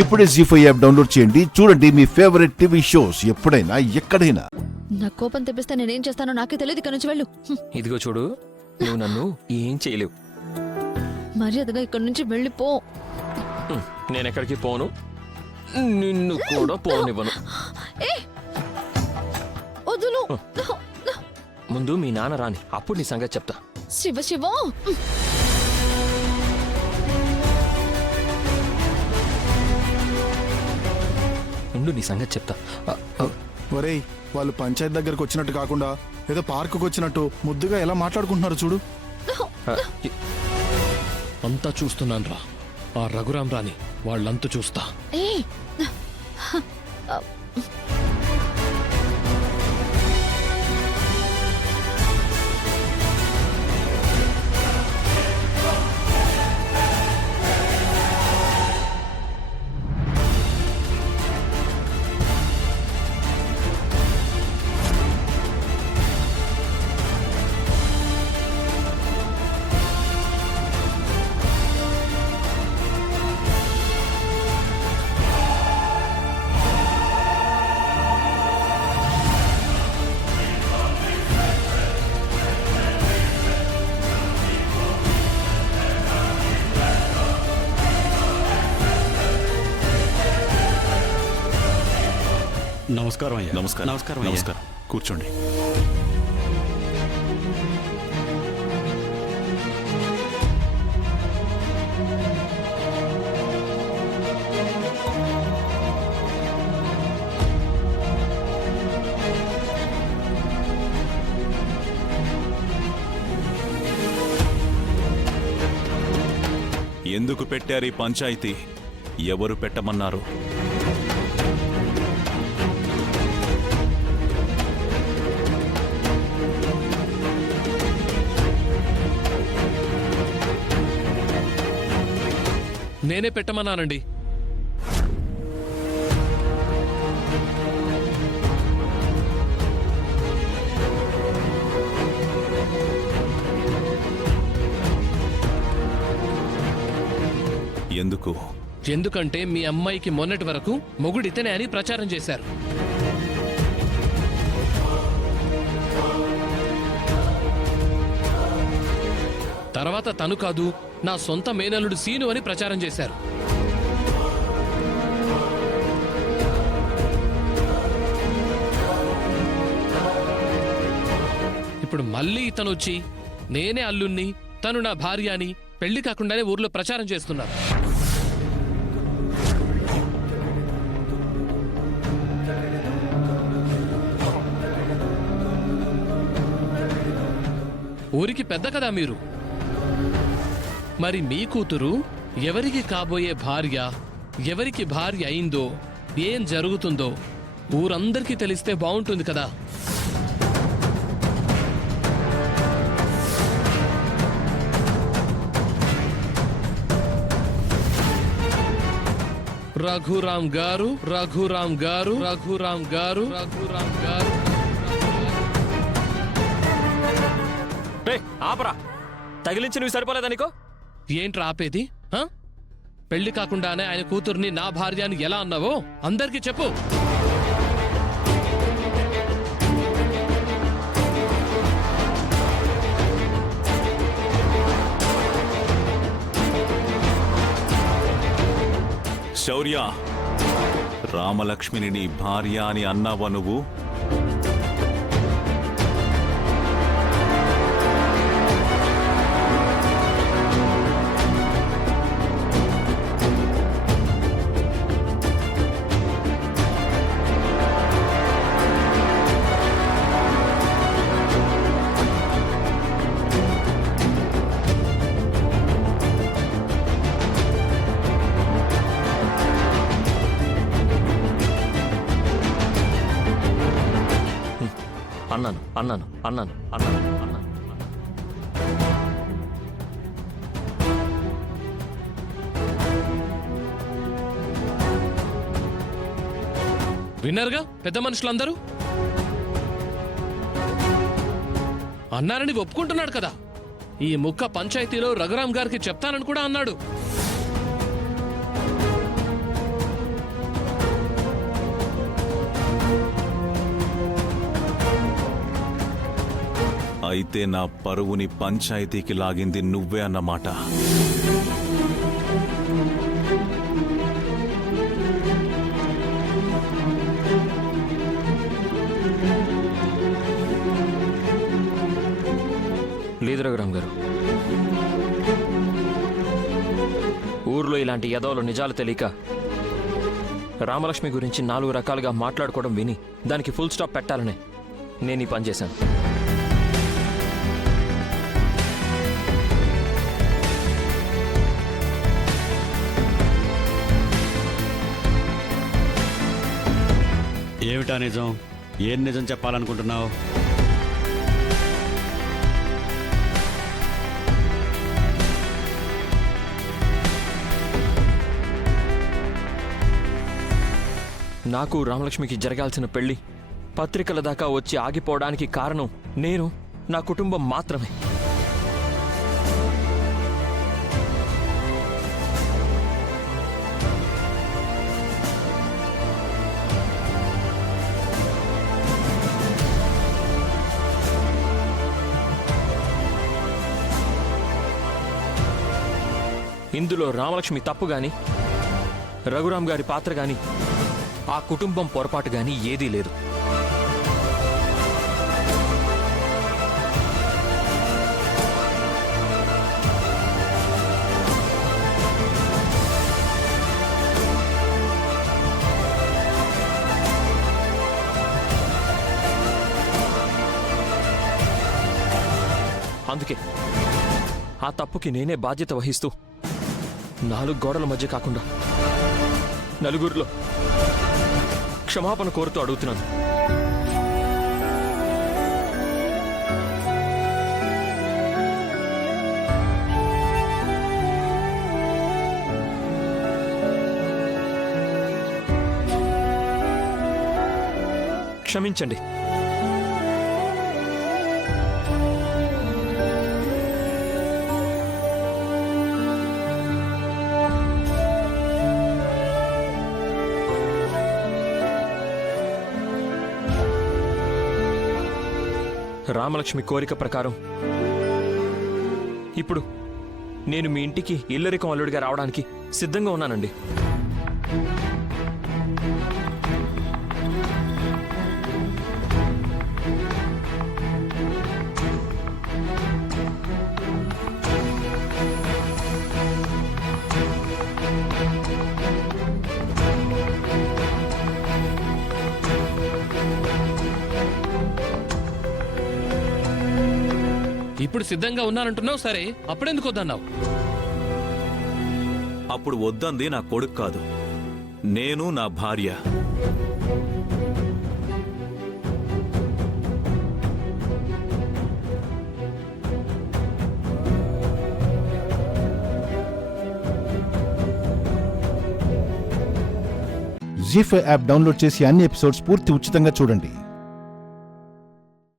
ఇప్పుడే జీ5 app download చేయండి. చూడండి మీ ఫేవరెట్ టీవీ షోస్ ఎప్పుడైనా ఎక్కడైనా. నా కోపం తెప్పిస్తే నేనేం చేస్తానో నాకే తెలియదు. ఇక్కడ నుంచి వెళ్ళు. ఇదిగో చూడు, నువ్వు నన్ను ఏం చేయలేవు. మర్యాదగా ఇక్కడ నుంచి వెళ్ళిపో. నేనెక్కడికి పోను, నిన్ను కూడా పోనివ్వను. వదులు. ముందు మీ నాన్న రాని, అప్పుడు నీ సంగతి చెప్తా. శివ శివ. ముందు నీ సంగతి చెప్తా. ఒరేయ్, వాళ్ళు పంచాయత్ దగ్గరకు వచ్చినట్టు కాకుండా ఏదో పార్కుకు వచ్చినట్టు ముద్దుగా ఎలా మాట్లాడుకుంటున్నారు చూడు. అంతా చూస్తున్నాను రా. ఆ రఘురాం రాని వాళ్ళంతా చూస్తా. నమస్కారం అయ్యా. నమస్కారం. నమస్కారం. నమస్కారం. కూర్చోండి. ఎందుకు పెట్టారు ఈ పంచాయతీ? ఎవరు పెట్టమన్నారు? నేనే పెట్టమన్నానండి. ఎందుకు? ఎందుకంటే మీ అమ్మాయికి మొన్నటి వరకు మొగుడితేనే అని ప్రచారం చేశారు. తర్వాత తను కాదు, నా సొంత మేనల్లుడు సీను అని ప్రచారం చేశారు. ఇప్పుడు మళ్ళీ ఇతను వచ్చి నేనే అల్లుణ్ణి, తను నా భార్య అని పెళ్లి కాకుండానే ఊర్లో ప్రచారం చేస్తున్నారు. ఊరికి పెద్ద కదా మీరు. మరి మీ కూతురు ఎవరికి కాబోయే భార్య, ఎవరికి భార్య అయిందో, ఏం జరుగుతుందో ఊరందరికీ తెలిస్తే బాగుంటుంది కదా. రఘురాం గారు, రఘురాం గారు, రఘురాం గారు, రఘురాం గారు. ఆపరా, తగిలించి నువ్వు సరిపోలేదా నీకో? ఏంట్రా ఆపేది? పెళ్లి కాకుండానే ఆయన కూతుర్ని నా భార్య అని ఎలా అన్నావో అందరికీ చెప్పు. శౌర్య, రామలక్ష్మిని నీ భార్య అని అన్నావా నువ్వు? అన్నాను అన్నాను అన్నాను అన్నాను అన్నాను. విన్నారుగా పెద్ద మనుషులందరూ? అన్నారని ఒప్పుకుంటున్నాడు కదా. ఈ ముక్క పంచాయతీలో రఘురాం గారికి చెప్తానని కూడా అన్నాడు. అయితే నా పరువుని పంచాయతీకి లాగింది నువ్వే అన్నమాట. లేదు రఘురామ్ గారు, ఊర్లో ఇలాంటి యదవులు నిజాలు తెలియక రామలక్ష్మి గురించి 4 రకాలుగా మాట్లాడుకోవడం విని దానికి ఫుల్ స్టాప్ పెట్టాలనే నేను ఈ పని చేశాను. ఏమిటా నిజం? ఏం నిజం చెప్పాలనుకుంటున్నావు? నాకు రామలక్ష్మికి జరగాల్సిన పెళ్లి పత్రికల దాకా వచ్చి ఆగిపోవడానికి కారణం నేను, నా కుటుంబం మాత్రమే. ఇందులో రామలక్ష్మి తప్పు గాని, రఘురామ్ గారి పాత్ర గాని, ఆ కుటుంబం పొరపాటు గాని ఏదీ లేదు. అందుకే ఆ తప్పుకి నేనే బాధ్యత వహిస్తూ 4 గోడల మధ్య కాకుండా నలుగురిలో క్షమాపణ కోరుతూ అడుగుతున్నాను. క్షమించండి. రామలక్ష్మి కోరిక ప్రకారం ఇప్పుడు నేను మీ ఇంటికి ఇల్లరికం అల్లుడిగా రావడానికి సిద్ధంగా ఉన్నానండి. ఇప్పుడు సిద్ధంగా ఉన్నానంటున్నావు, సరే అప్పుడెందుకు వద్దన్నావు? అప్పుడు వద్దంది నా కొడుకు కాదు, నేను నా భార్య. జీ5 యాప్ డౌన్లోడ్ చేసి అన్ని ఎపిసోడ్స్ పూర్తి ఉచితంగా చూడండి.